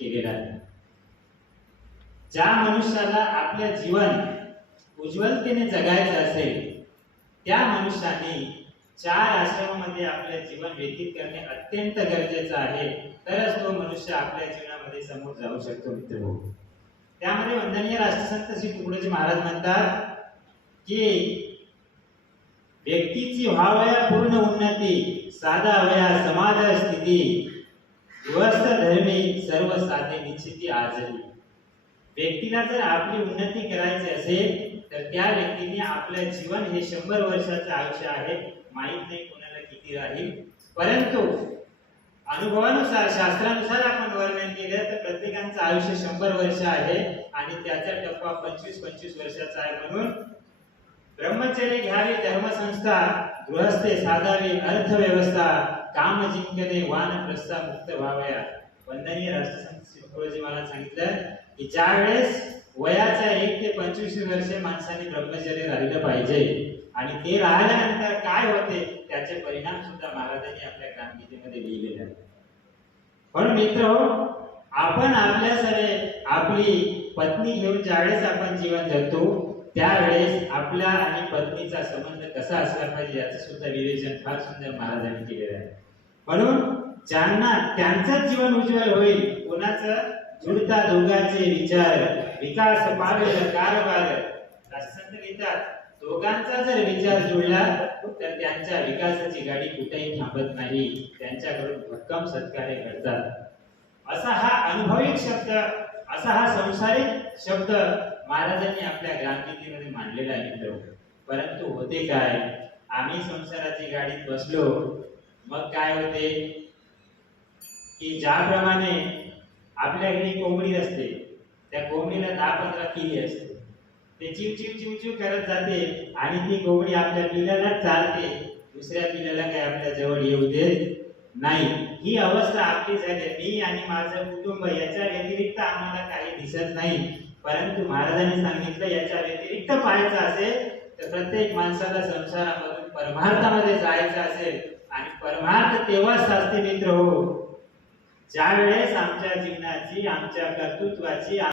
केलेला आहे. ज्या मनुष्याला आपल्या जीवन उज्ज्वलतेने जगायचं असेल त्या मनुष्याने चार आश्रमामध्ये आपले जीवन व्यतीत करणे अत्यंत गरजेचं आहे. तरच तो मनुष्य आपल्या जीवनामध्ये समोर जाऊ शकतो मित्र त्यामध्ये वंदनीय राष्ट्रसंत श्री तुकडोजी महाराज म्हणतात की व्यक्तीची व्हावया पूर्ण उन्नती साधा वया समाज स्थिती गृहस्थ धर्मी सर्व साधने निश्चिती आजही. व्यक्तीला जर आपली उन्नती करायची असेल तर त्या व्यक्तीने आपलं जीवन हे शंभर वर्षाचं आयुष्य आहे माहीत नाही कोणाला किती राहील. परंतु अनुभवानुसार शास्त्रानुसार आपण वर्णन केलं तर प्रत्येकाचं आयुष्य शंभर वर्ष आहे आणि त्याचा टप्पा पंचवीस पंचवीस वर्षाचा आहे म्हणून ब्रह्मचर्य घ्यावे धर्मसंस्था गृहस्थे साधावे अर्थव्यवस्था काम जिंकणे वान प्रस्था मुक्त व्हावया. वंदनीय राष्ट्रसंत महाराज सांगितलं की ज्या वेळेस वयाच्या एक ते पंचवीस वर्षे माणसाने ब्रह्मचर्य राहिलं पाहिजे आणि ते राहिल्यानंतर काय होते त्याचे परिणाम सुद्धा महाराजांनी आपल्या ग्रामगीतेमध्ये लिहिलेले आहेत. पण मित्र आपण आपल्या सरे आपली पत्नी घेऊन ज्यावेळेस आपण जीवन जगतो त्यावेळेस आपल्या आणि पत्नीचा संबंध कसा असला पाहिजे याचं सुद्धा विवेचन फार सुंदर महाराजांनी केलेलं आहे. म्हणून ज्यांना त्यांचं जीवन उज्ज्वल होईल कोणाचं? जुळता दोघांचे विचार विकास पावेल कारभार. राष्ट्रसंत लिहितात दोघांचा जर विचार जुळला तर त्यांच्या विकासाची गाडी कुठेही थांबत नाही. त्यांच्याकडून भक्कम सत्कार्य घडतात. असा हा अनुभविक शब्द असा हा संसारिक शब्द महाराजांनी आपल्या ग्रामगीतीमध्ये मांडलेला आहे मित्र परंतु होते काय? आम्ही संसाराची गाडीत बसलो. मग काय होते? की ज्याप्रमाणे आपल्या कोंबडी असते त्या कोंबडीला दहा पंधरा किली असते. ते चिव चिव चिव चिव करत जाते आणि ती कोंबडी आपल्या पिल्याला चालते दुसऱ्या पिल्याला काय आपल्या जवळ येऊ देत नाही. ही अवस्था आपली झाली. मी आणि माझं कुटुंब याच्या व्यतिरिक्त आम्हाला काही दिसत नाही. परंतु महाराजांनी सांगितलं याच्या व्यतिरिक्त पाहायचं असेल तर प्रत्येक माणसाला संसारामधून परमार्थामध्ये जायचं असेल. आणि परमार्थ तेव्हाच असते मित्र हो. ज्या वेळेस आमच्या जीवनाची आमच्या कर्तृत्वाची